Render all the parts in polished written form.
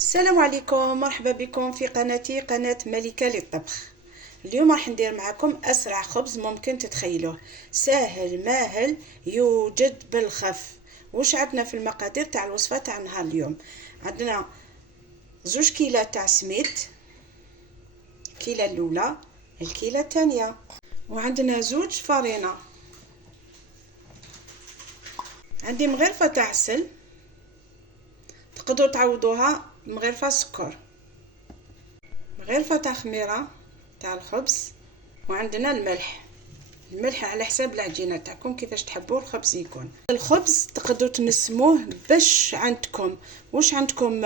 السلام عليكم، مرحبا بكم في قناتي قناة ملكة للطبخ. اليوم راح ندير معكم أسرع خبز ممكن تتخيلوه، ساهل ماهل يوجد بالخف. وش عندنا في المقادير تاع الوصفة تاع نهار اليوم؟ عندنا 2 كيلة تاع سميد، الكيلة الأولى الكيلة الثانية، وعندنا 2 فارينة، عندي مغرفة تاع عسل، تقدروا تعوضوها مغرفة سكر، مغرفة تاع خميرة تاع الخبز، وعندنا الملح على حساب العجينه تاعكم كيفاش تحبوا الخبز يكون. الخبز تقدروا تنسموه باش عندكم واش عندكم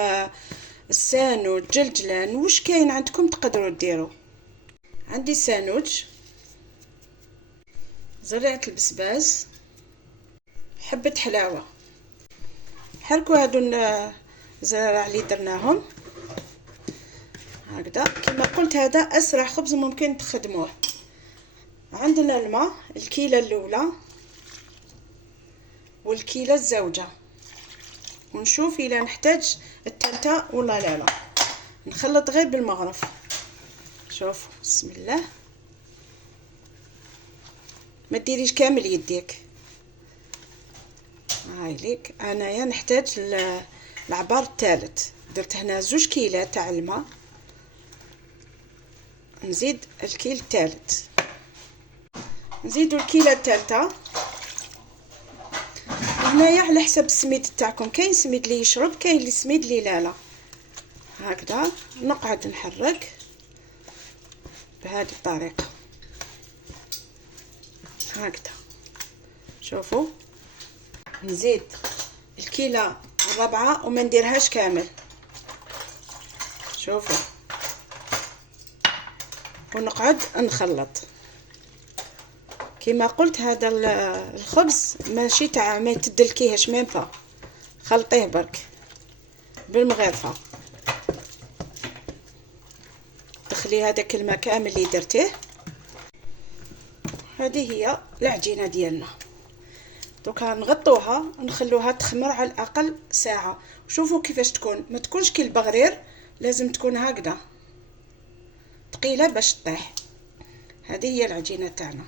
السانوج جلجلان واش كاين عندكم تقدروا ديروا. عندي سانوج، زريعه البسباس، حبه حلاوه. حركوا هادو الزرع اللي درناهم هكذا كما قلت، هذا اسرع خبز ممكن تخدموه. عندنا الماء الكيلة الأولى والكيلة الزوجة، ونشوف إذا نحتاج التالتة ولا لا. نخلط غير بالمغرف. شوفوا بسم الله، ما ديريش كامل يديك. هاي ليك انايا نحتاج العبار الثالث. درت هنا 2 كيلة تاع الماء، نزيد الكيل الثالث، نزيدوا الكيلة الثالثة. هنايا على حسب السميد تاعكم، كاين سميد اللي يشرب، كاين اللي سميد اللي لا. هكذا نقعد نحرك بهذه الطريقه هكذا. شوفوا نزيد الكيلة الرابعة وما نديرهاش كامل. شوفوا ونقعد نخلط كما قلت. هذا الخبز ماشي تاع ما تدلكيهش ميم با، خلطيه برك بالمغرفه، دخلي هذاك الماء كامل اللي درتيه. هذه هي العجينه ديالنا. دوكا نغطوها نخلوها تخمر على الاقل ساعه. شوفوا كيفاش تكون، ما تكونش كي البغرير، لازم تكون هكذا ثقيله باش تطيح. هذه هي العجينه تاعنا.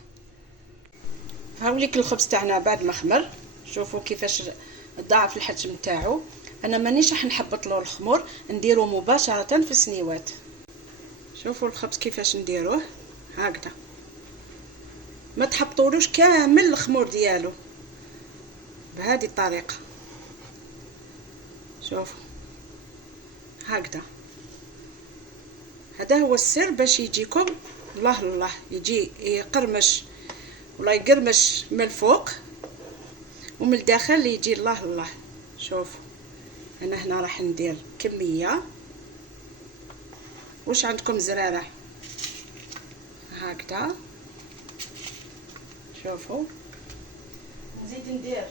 هاوليك الخبز تاعنا بعد ما خمر. شوفوا كيفاش ضاعف الحجم تاعو. انا مانيش راح نحبط له الخمور، نديرو مباشره في السنيوات. شوفوا الخبز كيفاش نديروه هكذا، ما تحبطولوش كامل الخمور ديالو بهذه الطريقه. شوفوا هكذا، هذا هو السر باش يجيكم الله الله، يجي يقرمش ولا يقرمش من الفوق ومن الداخل يجي الله الله. شوفوا انا هنا راح ندير كميه. واش عندكم زرارة هكذا. شوفوا نزيد ندير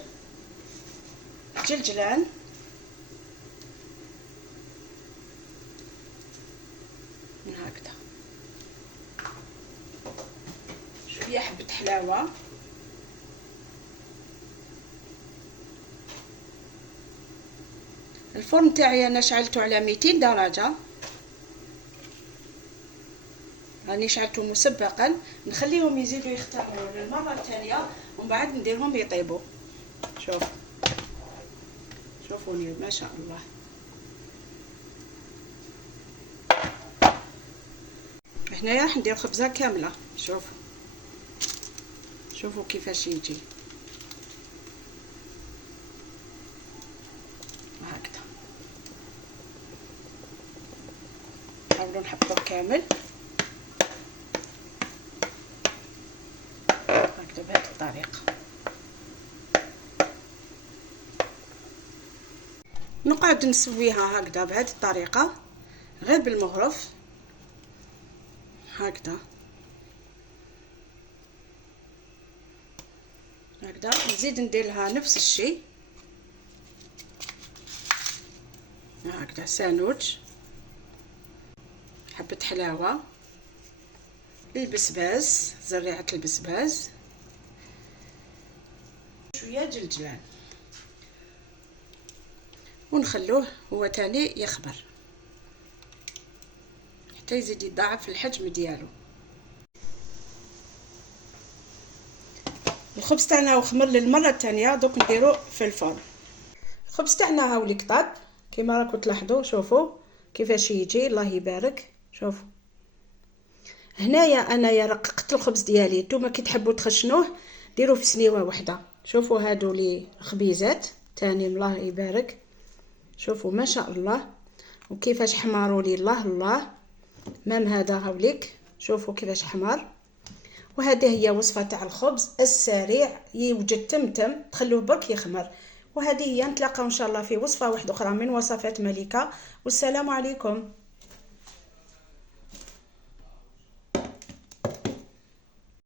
جلجلان، هكذا شويه حبه حلاوه، الفرن تاعي انا شعلته على 200 درجه، راني شعلته مسبقا. نخليهم يزيدوا يختمروا للمره الثانيه ومن بعد نديرهم يطيبوا. شوفوني ما شاء الله. هنايا راح ندير خبزه كامله. شوفوا كيفاش يجي هكذا. نحاولوا نحطوه كامل هكذا بهذه الطريقه. نقعد نسويها هكذا بهذه الطريقه غير بالمغرف هكذا. نزيد ندير لها نفس الشيء هكذا، سانوج، حبه حلاوه، البسباس، زريعه البسباس، شويه جلجلان، ونخلوه هو تاني يخمر. حتى يزيد يضاعف الحجم ديالو. الخبز تاعنا وخمر للمره الثانيه. دوك نديرو في الفرن. الخبز تاعنا هاوليك طاب كيما راكم تلاحظوا. شوفوا كيفاش يجي، الله يبارك. شوفوا هنايا انايا رققت الخبز ديالي. نتوما كي تحبوا تخشنوه ديروه في سنيوه وحده. شوفوا هادو لي خبيزات تاني، الله يبارك. شوفوا ما شاء الله وكيفاش حماروا لي، الله الله. مام هذا هاوليك شوفوا كيفاش حمار. وهذه هي وصفه تاع الخبز السريع يوجد تمتم، تخلوه برك يخمر. وهذه هي، نتلاقاو ان شاء الله في وصفه واحده اخرى من وصفات ملكه، والسلام عليكم.